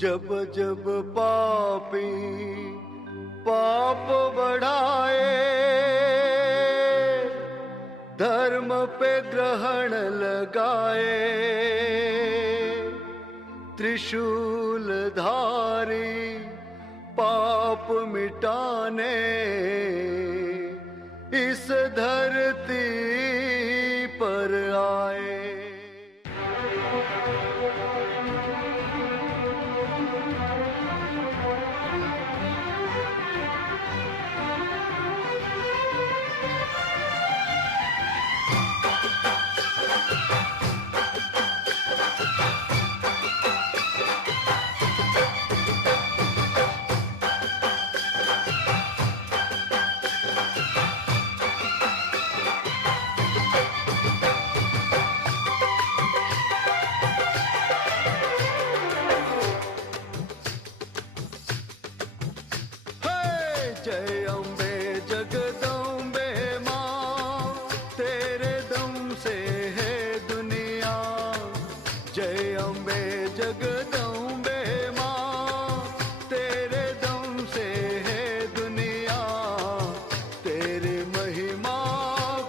जब जब पापी पाप बढ़ाए, धर्म पे ग्रहण लगाए, त्रिशूल धारी पाप मिटाने इस धरती पर आए। जय अम्बे जगदम्बे माँ, तेरे दम से है दुनिया। जय अम्बे जगदम्बे माँ, तेरे दम से है दुनिया। तेरी महिमा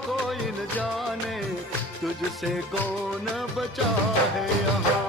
कोई न जाने, तुझसे कौन बचा है यहाँ।